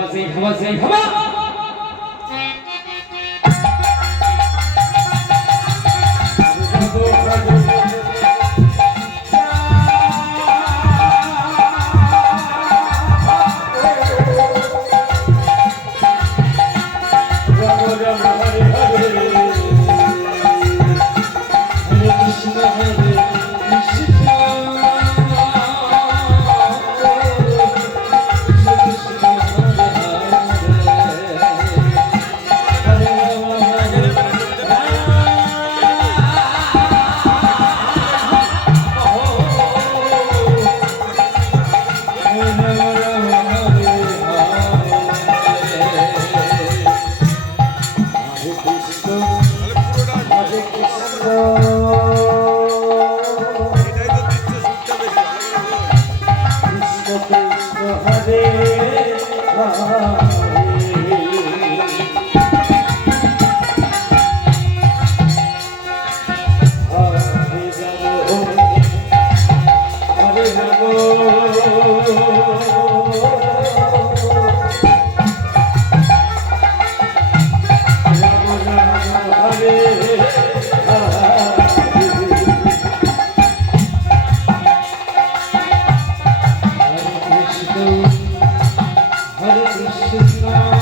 ভাবা যেই ভাবা যেই ভাবা। এটাই হরে কৃষ্ণ।